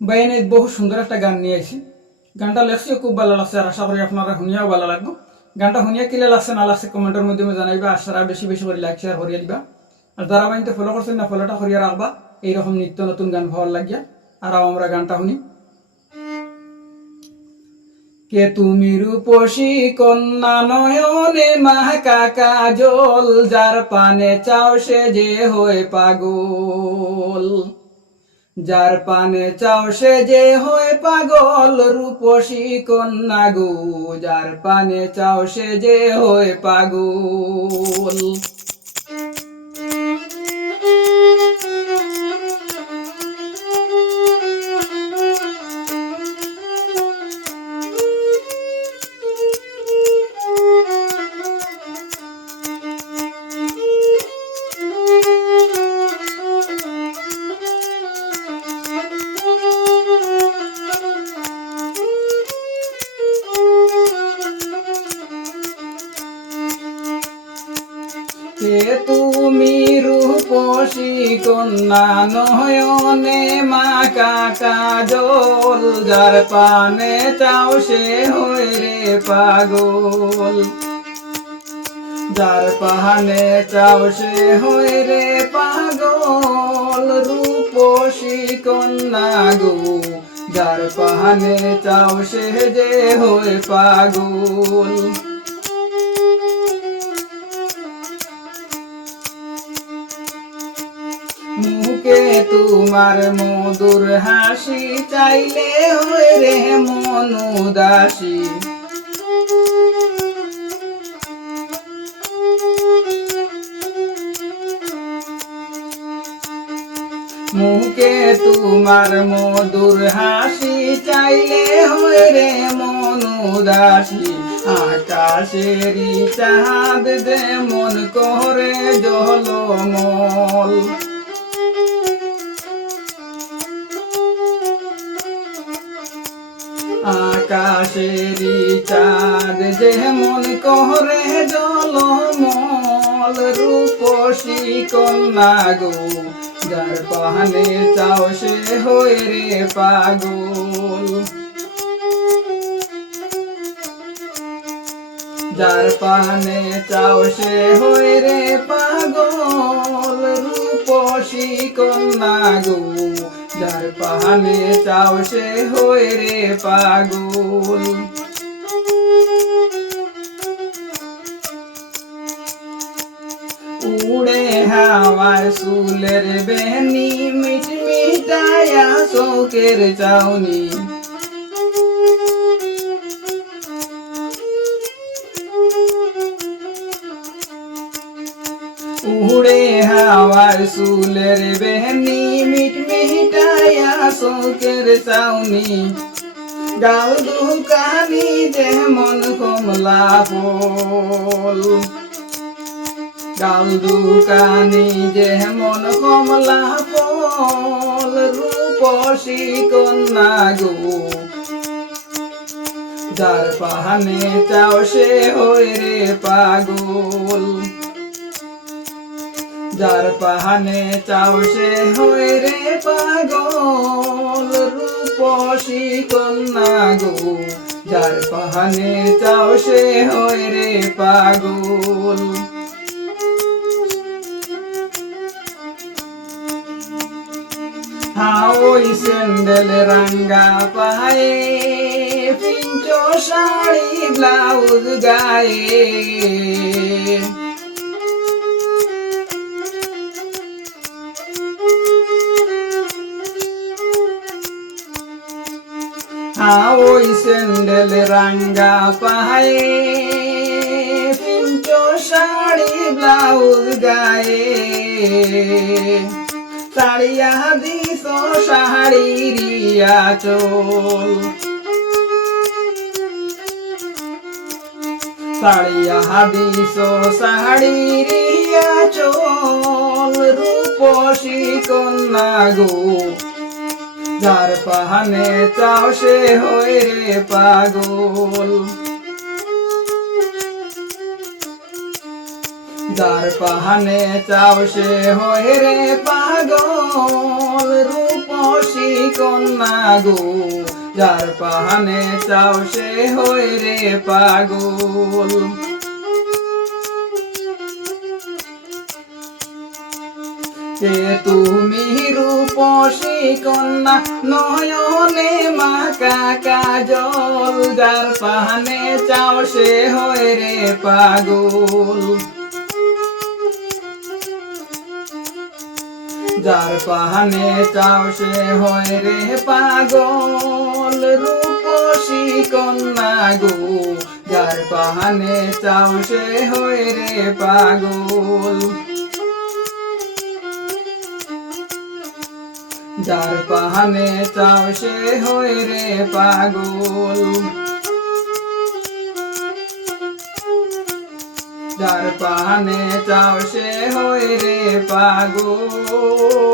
বাইনে বহু সুন্দর একটা গান নিয়ে আইছি। গানটা লেখছিও খুব ভালো লাগছে, আর আশা করি আপনারা শুনিয়াও ভালো লাগবে। গানটা শুনিয়া কিলে লাগছে না লাগছে কমেন্টের মাধ্যমে জানাইবা। আর সারা বেশি বেশি করে লাইক শেয়ার করিয়া দিবা। আর যারা বাইনতে ফলো করছেন না, ফলোটা করিয়া রাখবা এইরকম নিত্য নতুন গান ভালো লাগিয়া। আর আমরা গানটা শুনি। কে তুমি রূপসী কন্যা নয়নে মাহকা কাজল, যার পানে চাও সে যে হয় পাগল। যার পানে চাও সে যে হয় পাগল, রূপসী কন্যা গো। যার পানে চাও সে যে হয় পাগল। কে তুমি রূপসী কন্যা নয়নে মাকা কাজল, যার পানে চাও সে হয় রে পাগল। যার পানে চাও সে হয় রে পাগল, রূপসী কন্যা গো। যার পানে চাও সে যে হয় পাগল। মুখে তোমার মধুর হাসি, চাইলে হয় রে মন উদাসী। মুখে তোমার মধুর হাসি, চাইলে হয় রে মন উদাসী। আকাশেরই চাঁদ যে মন করে জলমল। আকাশেরই চাঁদ যে মন করে জলমল, রূপসী কন্যা গো। যার পানে চাও সে হয় রে পাগল। যার পানে চাও সে হয় রে পাগল, রূপসী কন্যা গো। যার পানে চাও সে হয় রে পাগল। উড়ে হাওয়ার চুলের বেনি, মিটমিটায়া শোকের চাউনি। উড়ে হাওয়ার চুলের বেনি, মিটমিটায়া শোকের চাউনি। গাল দুকানি যেমন কমলা ফুল। গাল দুকানি যেমন কমলা ফুল, রূপসী কন্যা গো। যার পানে চাও সে হয় রে পাগল। যার পানে চাও সে হয় রে পাগল, রূপসী কন্যা গো। যার পানে চাও সে হয় রে পাগল। হাওই স্যান্ডেল রাঙ্গা পায়ে, পিঞ্চো শাড়ি ব্লাউজ গায়ে। হাওই স্যান্ডেল রাঙ্গা পায়ে, পিঞ্চো শাড়ি ব্লাউজ গায়ে। সাড়িয়া দিস শাড়িরিয়া চোল। সাড়িয়া দিস শাড়িরিয়া চোল, রূপসী কন্যা গো। যার পানে চাও সে হয় রে পাগল। যার পাহানে চাও সে হয় রে পাগল রূপসী কন্যা গো যার পাহানে চাও সে হয় রে পাগল কে তুমি রূপসী কন্যা নয়নে মাকা কাজল যার পাহানে চাও সে হয় রে পাগল যার পাহানে চাও সে হয় রে পাগল রূপসী কন্যা গো যার পাহানে চাও সে হয় রে পাগল যার পাহানে চাও সে হয় রে পাগল যার পাহানে চাও সে হয় রে পাগল